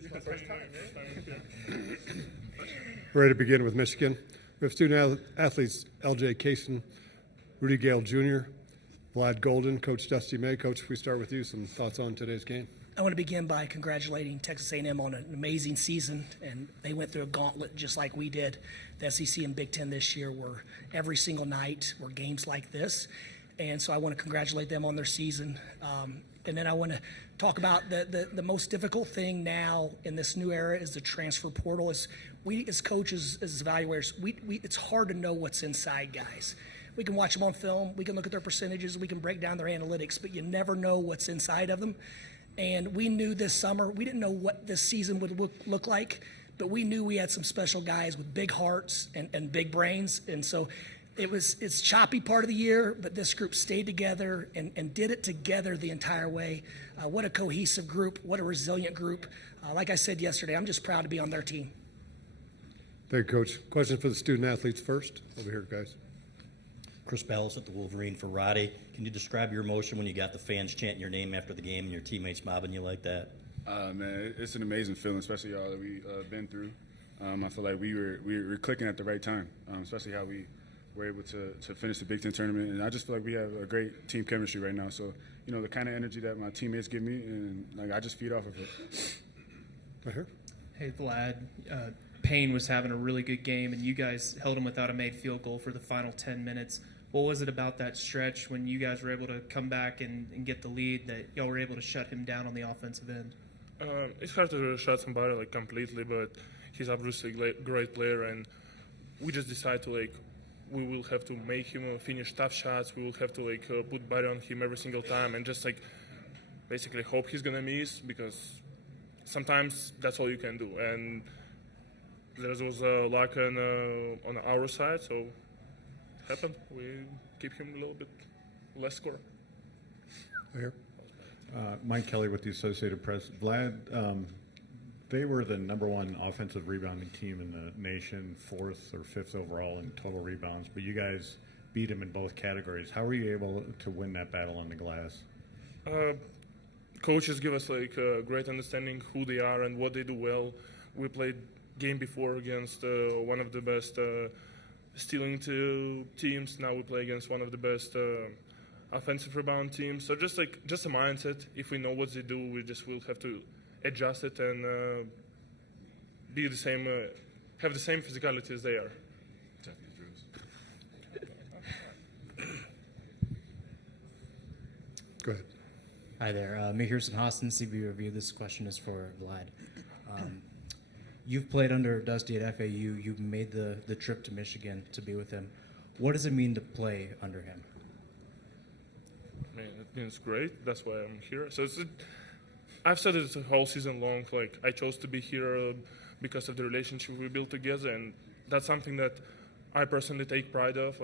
This is my first time. We're ready to begin with Michigan. We have student athletes LJ Cason, Roddy Gayle Jr., Vlad Goldin, Coach Dusty May. Coach, if we start with you, some thoughts on today's game. I want to begin by congratulating Texas A&M on an amazing season, and they went through a gauntlet just like we did. The SEC and Big Ten this year were every single night were games like this, and so I want to congratulate them on their season. And then I want to talk about the most difficult thing now in this new era is the transfer portal. As we as coaches, as evaluators, it's hard to know what's inside guys. We can watch them on film, we can look at their percentages, we can break down their analytics, but you never know what's inside of them. And we knew this summer, we didn't know what this season would look like, but we knew we had some special guys with big hearts and big brains. And so it's choppy part of the year, but this group stayed together and did it together the entire way. What a cohesive group, what a resilient group. Like I said yesterday, I'm just proud to be on their team. Thank you, Coach. Question for the student athletes first. Over here, guys. Chris Bellis at the Wolverine for Roddy. Can you describe your emotion when you got the fans chanting your name after the game and your teammates mobbing you like that? Man, it's an amazing feeling, especially all that we've been through. I feel like we were clicking at the right time, especially how we were able to finish the Big Ten tournament. And I just feel like we have a great team chemistry right now. So, you know, the kind of energy that my teammates give me, and like I just feed off of it. Right here. Hey, Vlad. Payne was having a really good game, and you guys held him without a made field goal for the final 10 minutes. What was it about that stretch when you guys were able to come back and get the lead that y'all were able to shut him down on the offensive end? It's hard to shut somebody like completely, but he's obviously a great player, and we just decided to we will have to make him finish tough shots. We will have to put body on him every single time, and just basically hope he's gonna miss, because sometimes that's all you can do. And there was luck on our side, so it happened. We keep him a little bit less score. Right here. Mike Kelly with the Associated Press. Vlad, they were the #1 offensive rebounding team in the nation, 4th or 5th overall in total rebounds, but you guys beat them in both categories. How were you able to win that battle on the glass? Coaches give us a great understanding who they are and what they do well. We played game before against one of the best stealing teams. Now we play against one of the best offensive rebound teams. So just a mindset. If we know what they do, we just will have to adjust it and be the same, have the same physicality as they are. Go ahead. Hi there, Mihir Hassan, CB Review. This question is for Vlad. You've played under Dusty at FAU. You've made the trip to Michigan to be with him. What does it mean to play under him? I mean, it means great. That's why I'm here. So I've said it the whole season long. I chose to be here because of the relationship we built together, and that's something that I personally take pride of.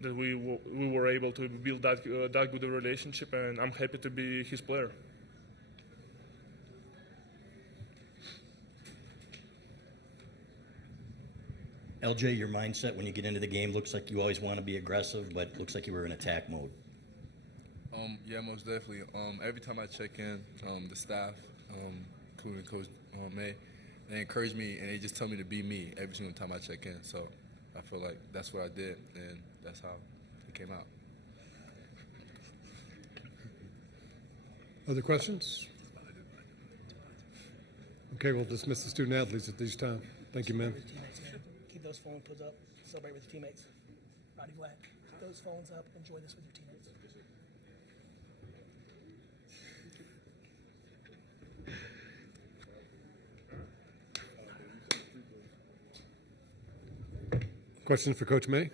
That we were able to build that good a relationship, and I'm happy to be his player. LJ, your mindset when you get into the game looks like you always want to be aggressive, but looks like you were in attack mode. Yeah, most definitely. Every time I check in, the staff, including Coach May, they encourage me and they just tell me to be me every single time I check in. So I feel like that's what I did, and that's how it came out. Other questions? Okay, we'll dismiss the student athletes at this time. Thank you, ma'am. Keep those phones put up. Celebrate with your teammates. Roddy, Vlad, keep those phones up. Enjoy this with your teammates. Question for Coach May.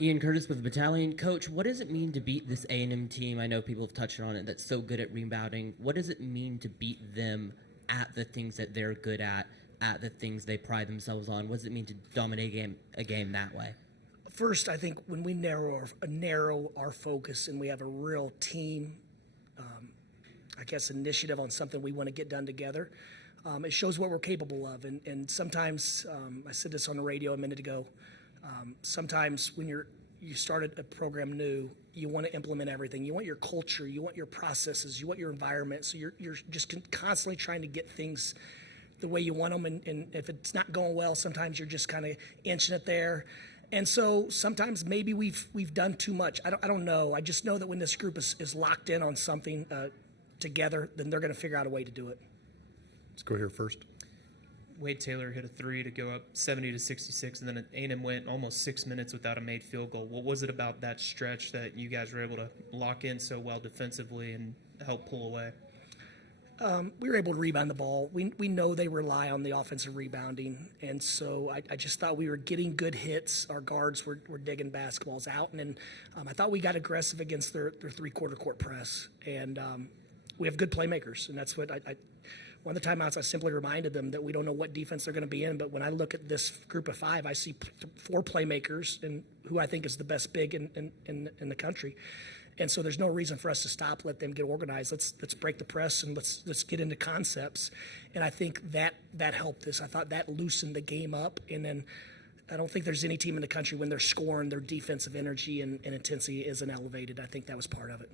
Ian Curtis with the Battalion. Coach, what does it mean to beat this A&M team? I know people have touched on it, that's so good at rebounding. What does it mean to beat them at the things that they're good at the things they pride themselves on? What does it mean to dominate a game that way? First, I think when we narrow our focus and we have a real team, initiative on something we want to get done together, it shows what we're capable of. And sometimes, I said this on the radio a minute ago, sometimes when you're you started a program new, you want to implement everything. You want your culture, you want your processes, you want your environment. So you're just constantly trying to get things the way you want them. And if it's not going well, sometimes you're just kind of inching it there. And so sometimes maybe we've done too much. I don't know. I just know that when this group is locked in on something together, then they're going to figure out a way to do it. Let's go here first. Wade Taylor hit a three to go up 70-66, and then A&M went almost 6 minutes without a made field goal. What was it about that stretch that you guys were able to lock in so well defensively and help pull away? We were able to rebound the ball. We know they rely on the offensive rebounding, and so I just thought we were getting good hits. Our guards were digging basketballs out, and then I thought we got aggressive against their three-quarter court press. And we have good playmakers, and that's what one of the timeouts I simply reminded them that we don't know what defense they're going to be in, but when I look at this group of five, I see four playmakers, and who I think is the best big in the country. And so there's no reason for us to stop, let them get organized. Let's break the press and let's get into concepts. And I think that helped us. I thought that loosened the game up. And then I don't think there's any team in the country when they're scoring, their defensive energy and intensity isn't elevated. I think that was part of it.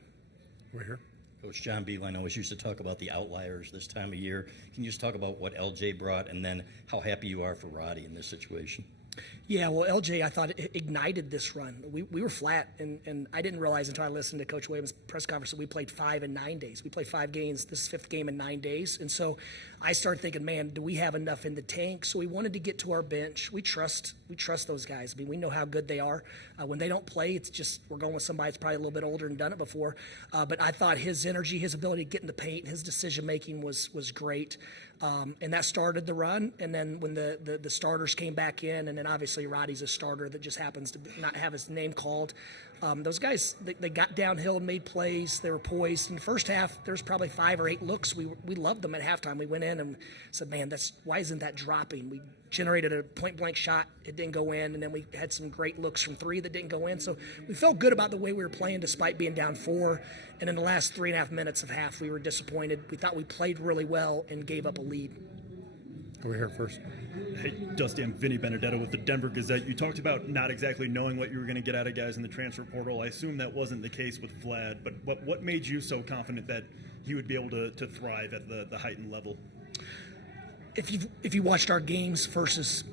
We're here. Coach John Beeline always used to talk about the outliers this time of year. Can you just talk about what LJ brought and then how happy you are for Roddy in this situation? Yeah, well, LJ, I thought it ignited this run. We were flat, and I didn't realize until I listened to Coach Williams' press conference that we played 5 in 9 days. We played 5 games, this is 5th game in 9 days. And so I started thinking, man, do we have enough in the tank? So we wanted to get to our bench. We trust those guys. I mean, we know how good they are. When they don't play, it's just we're going with somebody that's probably a little bit older and done it before. But I thought his energy, his ability to get in the paint, his decision-making was great. And that started the run. And then when the starters came back in, and then obviously Roddy's a starter that just happens to not have his name called. Those guys, they got downhill and made plays. They were poised. In the first half, there's probably 5 or 8 looks. We loved them at halftime. We went in and said, man, why isn't that dropping? We generated a point-blank shot. It didn't go in. And then we had some great looks from 3 that didn't go in. So we felt good about the way we were playing despite being down 4. And in the last 3.5 minutes of half, we were disappointed. We thought we played really well and gave up a lead. Over here first. Hey, Dusty, I'm Vinny Benedetto with the Denver Gazette. You talked about not exactly knowing what you were going to get out of guys in the transfer portal. I assume that wasn't the case with Vlad, but what made you so confident that he would be able to thrive at the heightened level? If you watched our games versus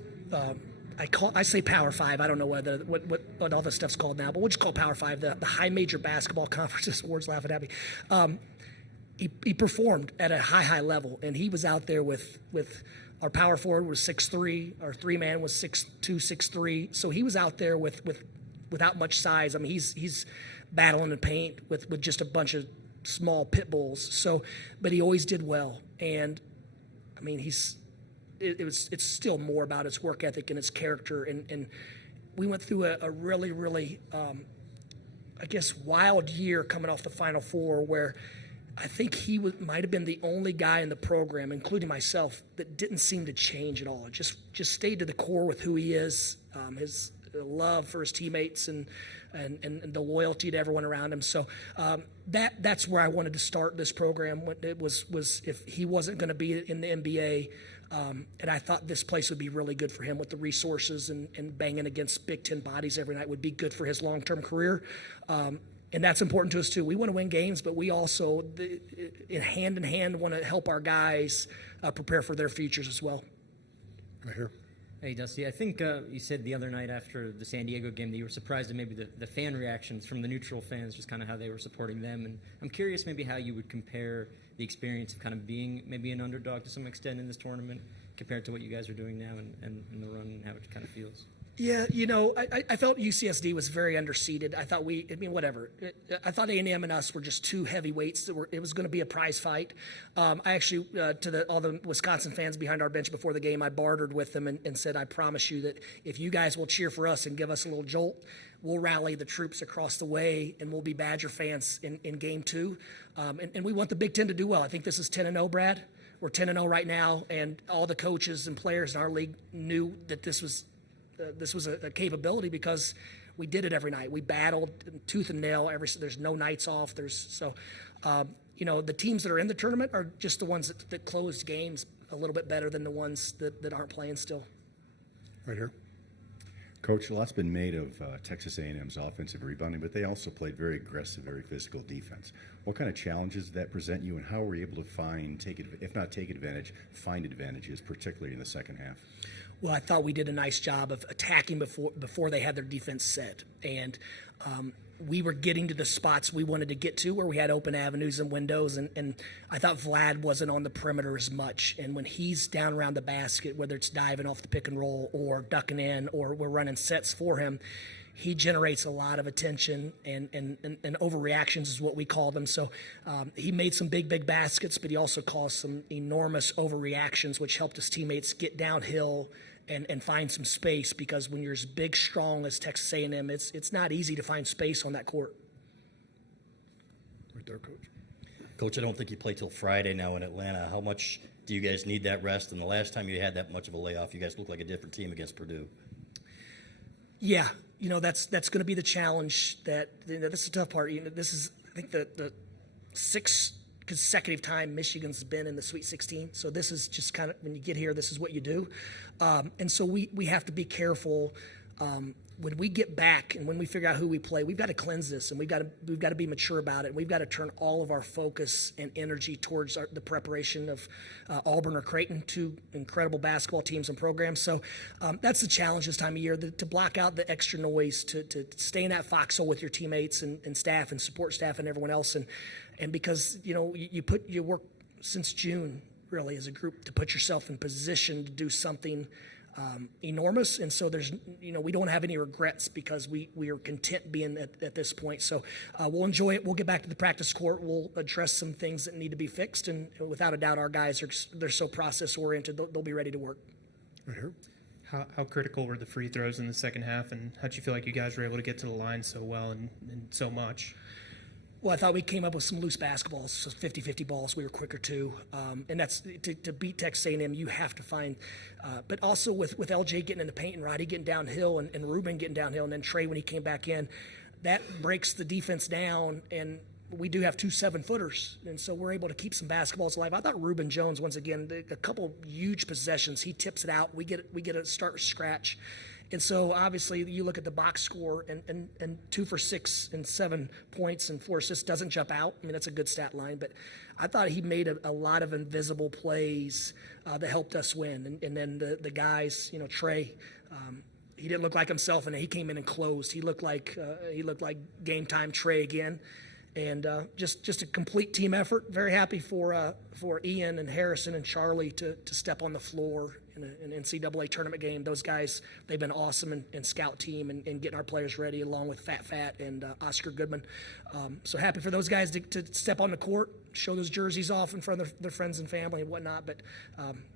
I say Power 5. I don't know what all this stuff's called now, but we'll just call Power 5 the high major basketball conferences. Ward's laughing at me. He performed at a high level, and he was out there with our power forward was 6'3", our 3-man was 6'2", 6'3", so he was out there without much size. I mean, he's battling the paint with just a bunch of small pit bulls. So, but he always did well, and I mean, it's still more about his work ethic and his character, and we went through a really I guess wild year coming off the Final Four where I think he might have been the only guy in the program, including myself, that didn't seem to change at all. It just stayed to the core with who he is, his love for his teammates and the loyalty to everyone around him. So that's where I wanted to start this program. It was if he wasn't going to be in the NBA, and I thought this place would be really good for him with the resources and banging against Big Ten bodies every night would be good for his long-term career. And that's important to us, too. We want to win games, but we also, hand in hand, want to help our guys prepare for their futures as well. Right here. Hey, Dusty, I think you said the other night after the San Diego game that you were surprised at maybe the fan reactions from the neutral fans, just kind of how they were supporting them. And I'm curious maybe how you would compare the experience of kind of being maybe an underdog to some extent in this tournament compared to what you guys are doing now and the run and how it kind of feels. Yeah, I felt UCSD was very underseeded. I thought whatever. I thought A&M and us were just two heavyweights. It was going to be a prize fight. I actually, to all the Wisconsin fans behind our bench before the game, I bartered with them and said, I promise you that if you guys will cheer for us and give us a little jolt, we'll rally the troops across the way and we'll be Badger fans in Game 2. And we want the Big Ten to do well. I think this is 10-0, Brad. We're 10-0 right now, and all the coaches and players in our league knew that this was a capability because we did it every night. We battled tooth and nail. There's no nights off. The teams that are in the tournament are just the ones that closed games a little bit better than the ones that aren't playing still. Right here. Coach, a lot's been made of Texas A&M's offensive rebounding, but they also played very aggressive, very physical defense. What kind of challenges did that present you, and how were you able to if not take advantage, find advantages, particularly in the second half? Well, I thought we did a nice job of attacking before they had their defense set, and we were getting to the spots we wanted to get to where we had open avenues and windows, and I thought Vlad wasn't on the perimeter as much. And when he's down around the basket, whether it's diving off the pick and roll or ducking in or we're running sets for him, he generates a lot of attention and overreactions is what we call them. So he made some big baskets, but he also caused some enormous overreactions, which helped his teammates get downhill and find some space, because when you're as big, strong as Texas A&M, it's not easy to find space on that court. Right there, Coach. Coach, I don't think you play till Friday now in Atlanta. How much do you guys need that rest? And the last time you had that much of a layoff, you guys looked like a different team against Purdue. Yeah, that's going to be the challenge. This is the tough part. This is, I think, the sixth consecutive time Michigan's been in the Sweet 16. So this is just kind of, when you get here, this is what you do. And so we have to be careful when we get back and when we figure out who we play. We've got to cleanse this, and we've got to be mature about it. We've got to turn all of our focus and energy towards the preparation of Auburn or Creighton, two incredible basketball teams and programs. So that's the challenge this time of year, to block out the extra noise, to stay in that foxhole with your teammates and staff and support staff and everyone else. And because you work since June really as a group to put yourself in position to do something enormous, and so there's we don't have any regrets because we are content being at this point. So we'll enjoy it. We'll get back to the practice court. We'll address some things that need to be fixed, and without a doubt, our guys they're so process oriented. They'll be ready to work. Right here. How critical were the free throws in the second half, and how'd you feel like you guys were able to get to the line so well and so much? Well, I thought we came up with some loose basketballs, so 50-50 balls. We were quicker too, and that's to beat Texas A&M. You have to find, but also with LJ getting in the paint and Roddy getting downhill and Ruben getting downhill, and then Trey when he came back in, that breaks the defense down. And we do have 2 7-footers, and so we're able to keep some basketballs alive. I thought Ruben Jones, once again, a couple huge possessions. He tips it out. We get a start scratch. And so, obviously, you look at the box score, and 2 for 6 and 7 points and 4 assists doesn't jump out. I mean, that's a good stat line. But I thought he made a lot of invisible plays that helped us win. And then the guys, Trey, he didn't look like himself, and he came in and closed. He looked like game time Trey again. And just a complete team effort. Very happy for Ian and Harrison and Charlie to step on the floor in an NCAA tournament game. Those guys, they've been awesome in scout team and getting our players ready, along with Fat and Oscar Goodman. So happy for those guys to step on the court, show those jerseys off in front of their friends and family and whatnot. But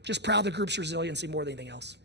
just proud of the group's resiliency more than anything else.